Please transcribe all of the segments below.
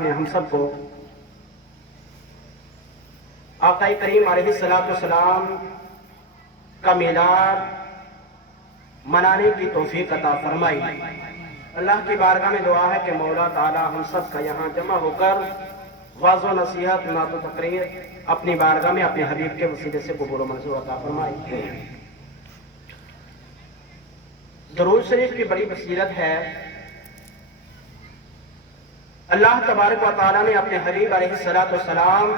نے ہم سب کو آقا کریم علیہ السلام کا میلاد منانے کی توفیق عطا فرمائی۔ اللہ کی بارگاہ میں دعا ہے کہ مولا تعالی ہم سب کا یہاں جمع ہو کر واعظ و نصیحت، نعت و تقریر اپنی بارگاہ میں اپنے حبیب کے وسیلے سے قبول و منظور عطا فرمائی۔ درود شریف کی بڑی بصیرت ہے۔ اللہ تبارک و تعالی نے اپنے حبیب علیہ السلام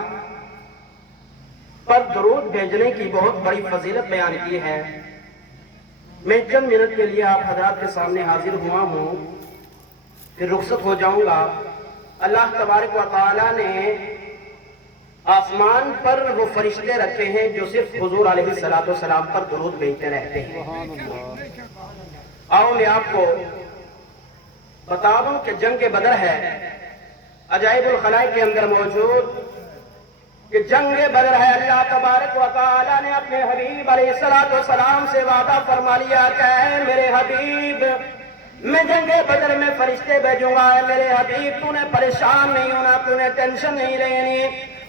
پر درود بھیجنے کی بہت بڑی فضیلت بیان کی ہے۔ میں چند منٹ کے لیے آپ حضرات کے سامنے حاضر ہوا ہوں، پھر رخصت ہو جاؤں گا۔ اللہ تبارک و تعالی نے آسمان پر وہ فرشتے رکھے ہیں جو صرف حضور علیہ السلام پر درود بھیجتے رہتے ہیں۔ آؤ میں آپ کو بتا دوں کہ جنگ بدر ہے، عجائب الخلائق کے اندر موجود کہ جنگ بدر ہے۔ اللہ تبارک و تعالی نے اپنے حبیب علیہ السلام سے وعدہ فرما لیا کہ اے میرے حبیب، میں جنگ بدر میں فرشتے بھیجوں گا۔ اے میرے حبیب، تو نے پریشان نہیں ہونا، تو نے ٹینشن نہیں لینی۔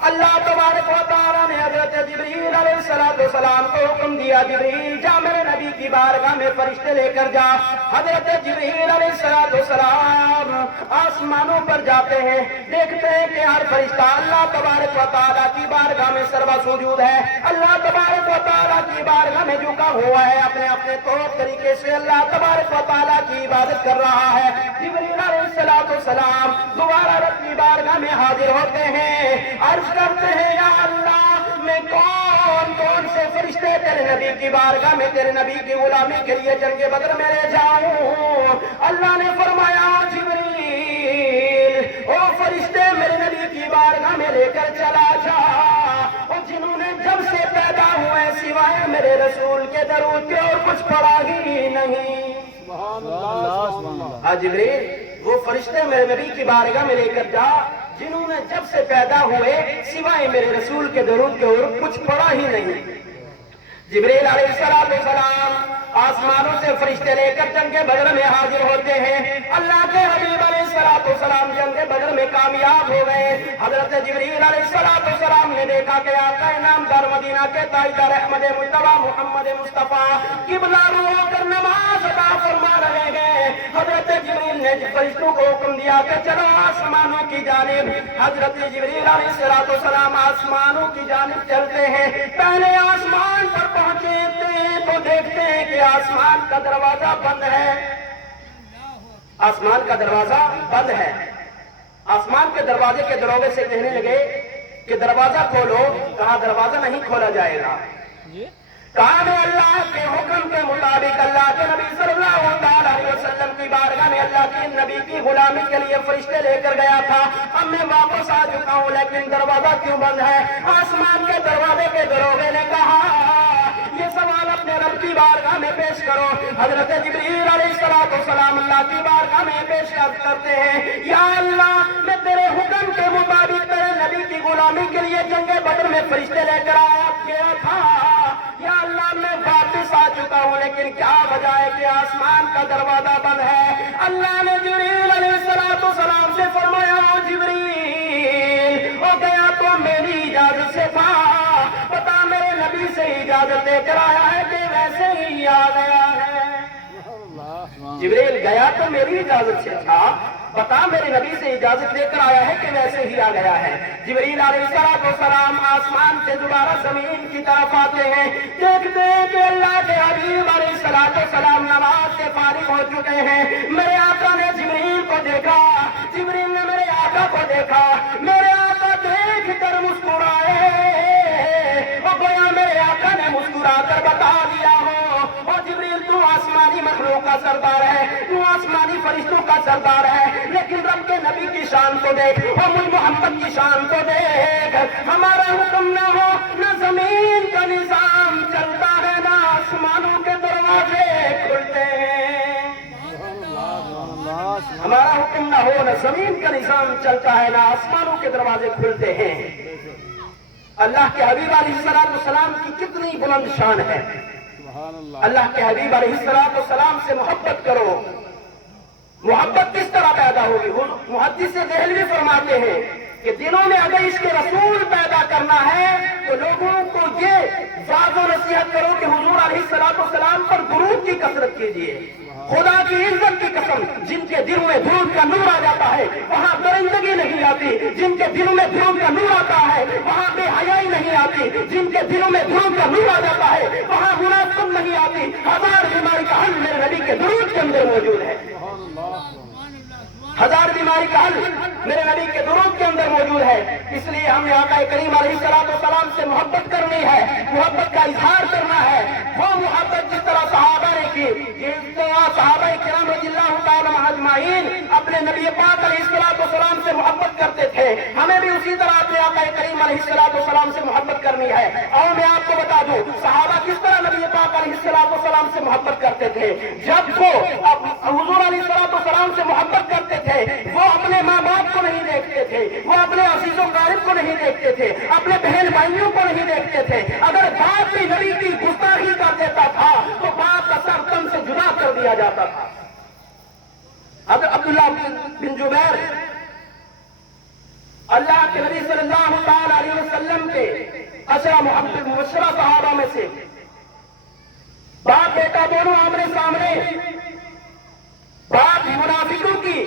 اللہ تبارک و تعالی نے حضرت جبریل علیہ السلام کو حکم دیا، جبریل جا میرے نبی کی بارگاہ میں فرشتے لے کر جا۔ حضرت جبریل علیہ السلام آسمانوں پر جاتے ہیں، دیکھتے ہیں کہ ہر فرشتہ اللہ تبارک و تعالی کی بارگاہ میں سروا سجود ہے، اللہ تبارک و تعالی کی بارگاہ میں جھکا ہوا ہے، اپنے اپنے طور طریقے سے اللہ تبارک و تعالی کی عبادت کر رہا ہے۔ جبریل علیہ السلام دوبارہ رب کی بارگاہ میں حاضر ہوتے ہیں، عرض کرتے ہیں یا اللہ، میں کون کون سے فرشتے تیرے نبی کی بارگاہ میں تیرے نبی کی غلامی کے لیے جنگ بدر میں لے جاؤں؟ اللہ نے فرمایا جبریل، او فرشتے میرے نبی کی بارگاہ میں لے کر چلا جا، اور جنہوں نے جب سے پیدا ہوئے سوائے میرے رسول کے درود کے اور کچھ پڑھا ہی نہیں۔ جبریل، وہ فرشتے میرے نبی کی بارگاہ میں لے کر جا جنہوں نے جب سے پیدا ہوئے سوائے میرے رسول کے درود کے اور کچھ پڑھا ہی نہیں۔ جبریل علیہ السلام آسمانوں سے فرشتے لے کر جنگ بدر میں حاضر ہوتے ہیں۔ اللہ کے حبیب علیہ السلام جنگ بدر میں کامیاب ہو گئے۔ حضرت جبریل علیہ السلام نے دیکھا کہ آقا نامدار مدینہ کے تاجدار احمد مجتبی محمد مصطفیٰ قبلہ رو ہو کر نماز ادا فرما رہے ہیں۔ حضرت جبریل نے فرشتوں کو حکم دیا کہ چلو آسمانوں کی جانب۔ حضرت جبریل علیہ السلام آسمانوں کی جانب چلتے ہیں۔ پہلے آسمان پر پہنچے تو دیکھتے ہیں کہ آسمان کا دروازہ بند ہے۔ آسمان کا دروازہ بند ہے۔ آسمان کے دروازے کے دروازے سے کہنے لگے کہ دروازہ کھولو۔ کہا دروازہ نہیں کھولا جائے گا۔ کہا میں اللہ کے حکم کے مطابق اللہ کے نبی صلی اللہ علیہ وسلم کی بارگاہ میں اللہ کے نبی کی غلامی کے لیے فرشتے لے کر گیا تھا، اب میں واپس آ چکا ہوں، لیکن دروازہ کیوں بند ہے؟ آسمان کے دروازے کے دروازے نے کہا یہ سوال اپنے رب کی بارگاہ میں پیش کرو۔ حضرت جبریل علیہ السلام اللہ کی بارگاہ میں پیش کرتے ہیں، یا اللہ، میں تیرے حکم کے مطابق تیرے نبی کی غلامی کے لیے جنگ بدر میں فرشتے لے کر آیا تھا، یا اللہ میں واپس آ چکا ہوں، لیکن کیا وجہ ہے کہ آسمان کا دروازہ بند ہے؟ اللہ نے جبریل علیہ السلام سے فرمایا جبریل، ہو گیا تو میری اجازت سے تھا، بتا میرے نبی سے اجازت لے کر آیا ہے کہ ویسے ہی آ گیا ہے؟ جبریل گیا تو میری اجازت سے تھا، بتا میرے نبی سے اجازت لے کر آیا ہے کہ ویسے ہی آ گیا ہے؟ جبریل علیہ السلام آسمان سے دوبارہ زمین کی طرف آتے ہیں، دیکھتے ہیں کہ اللہ کے حبیب علیہ السلام نماز سے فارغ ہو چکے ہیں۔ میرے آقا نے جبریل کو دیکھا، جبریل نے میرے آقا کو دیکھا، میرے آقا دیکھ کر مسکرائے، اور گویا میرے آقا نے مسکرا کر بتا دیا ہو، اور جبریل تو آسمانی مخلوق کا سردار ہے، تو آسمانی فرشتوں کا سردار ہے، لیکن رب کے نبی کی شان کو دیکھ، اور مجھ محمد کی شان کو دیکھ، ہمارا حکم نہ ہو نہ زمین کا نظام چلتا ہے، نہ آسمانوں کے دروازے کھلتے ہیں۔ ہمارا حکم نہ ہو نہ زمین کا نظام چلتا ہے، نہ آسمانوں کے دروازے کھلتے ہیں۔ اللہ کے حبیب علیہ السلام کی کتنی بلند شان ہے۔ اللہ کے حبیب علیہ السلام سے محبت کرو، محبت کس طرح پیدا ہوگی؟ محدث دہلوی فرماتے ہیں کہ دلوں میں اگر عشق رسول پیدا کرنا ہے تو لوگوں کو یہ واضح و نصیحت کرو کہ حضور علیہ السلام پر درود کی کثرت کیجیے۔ خدا کی عزت کی قسم، جن کے دلوں میں درود کا نور آ جاتا ہے وہاں درندگی نہیں آتی، جن کے دلوں میں درود کا نور آتا ہے وہاں بے حیائی نہیں آتی، جن کے دلوں میں درود کا نور آ جاتا ہے وہاں منافقت نہیں آتی۔ ہزار بیماری کا حل میرے نبی کے درود کے اندر موجود ہے، ہزار بیماری کا حل میرے نبی کے درود کے اندر موجود ہے۔ اس لیے ہم نے آقا کریم علیہ السلام سے محبت کرنی ہے، محبت کا اظہار کرنا ہے، وہ محبت جس طرح صحابہ نے کی، جس طرح صحابہ کرام رضی اللہ تعالی عنہم اجمعین اپنے نبی پاک علیہ السلام سے محبت کرتے تھے، ہمیں بھی اسی طرح اپنے آقا کریم علیہ السلام سے محبت کرنی ہے۔ اور میں آپ کو بتا دوں صحابہ کس طرح نبی پاک علیہ السلام سے محبت کرتے تھے۔ جب وہ حضور علیہ السلام سے محبت کرتے تھے وہ اپنے ماں باپ کو نہیں دیکھتے تھے، وہ اپنے عزیز و غریب کو نہیں دیکھتے تھے، اپنے بہن بھائیوں کو نہیں دیکھتے تھے۔ اگر باپ بھی نبی کی گستاخی کر دیتا تھا تو باپ کا سر تن سے جدا کر دیا جاتا تھا۔ حضرت عبداللہ بن جبیر اللہ کے نبی صلی اللہ تعالی علیہ وسلم کے اشرا محبت مبشرہ صحابہ میں سے، باپ بیٹا دونوں آمنے سامنے، باپ منافقوں کی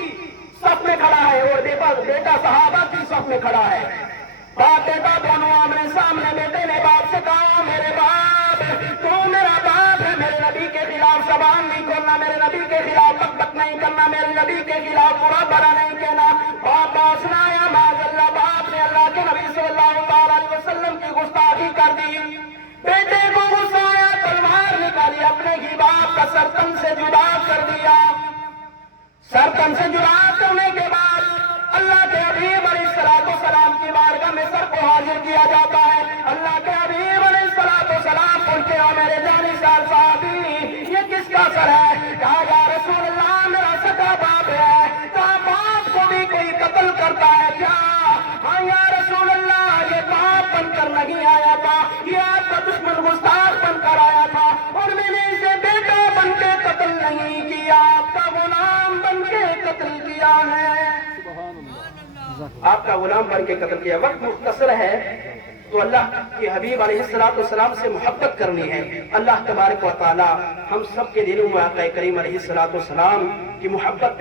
صف میں کھڑا ہے اور بیٹا صحابہ کی صف میں کھڑا ہے۔ باپ بیٹا دونوں آمنے سامنے، بیٹے نے باپ سے کہا میرے باپ تو میرا باپ ہے، میرے نبی کے خلاف زبان نہیں کھولنا، میرے نبی کے خلاف بک نہیں کرنا، میرے نبی کے خلاف برا بھلا نہیں کہنا۔ باپ سنایا معاذ اللہ، باپ نے اللہ کے نبی صلی اللہ علیہ وسلم کی گستاخی کر دی۔ بیٹے کو غصہ آیا، تلوار نکالی، اپنے ہی باپ کا سر تن سے جدا کر دیا۔ سر تن سے جدا کرنے کے بعد اللہ کے حبیب علیہ السلام کی بارگاہ میں سر کو حاضر کیا جاتا ہے۔ اللہ کے حبیب علیہ السلام پوچھتے ہو میرے جانشار صحابی یہ کس کا سر ہے؟ کہا یا رسول اللہ میرا سگا باپ ہے۔ کہا باپ کو بھی کوئی قتل کرتا ہے کیا؟ ہاں یا رسول اللہ یہ باپ بن کر نہیں آیا تھا، یہ آپ کا دشمن گستاخ بن کر آیا تھا اور میں نے اسے بیٹا بن کے قتل نہیں کیا، آپ کا غلام بن کے قتل کیا ہے، آپ کا غلام بن کے قتل کیا۔ وقت مختصر ہے تو اللہ کے حبیب علیہ السلام سے محبت کرنی ہے۔ اللہ تبارک و تعالی ہم سب کے دلوں میں آقا کریم علیہ السلام کی محبت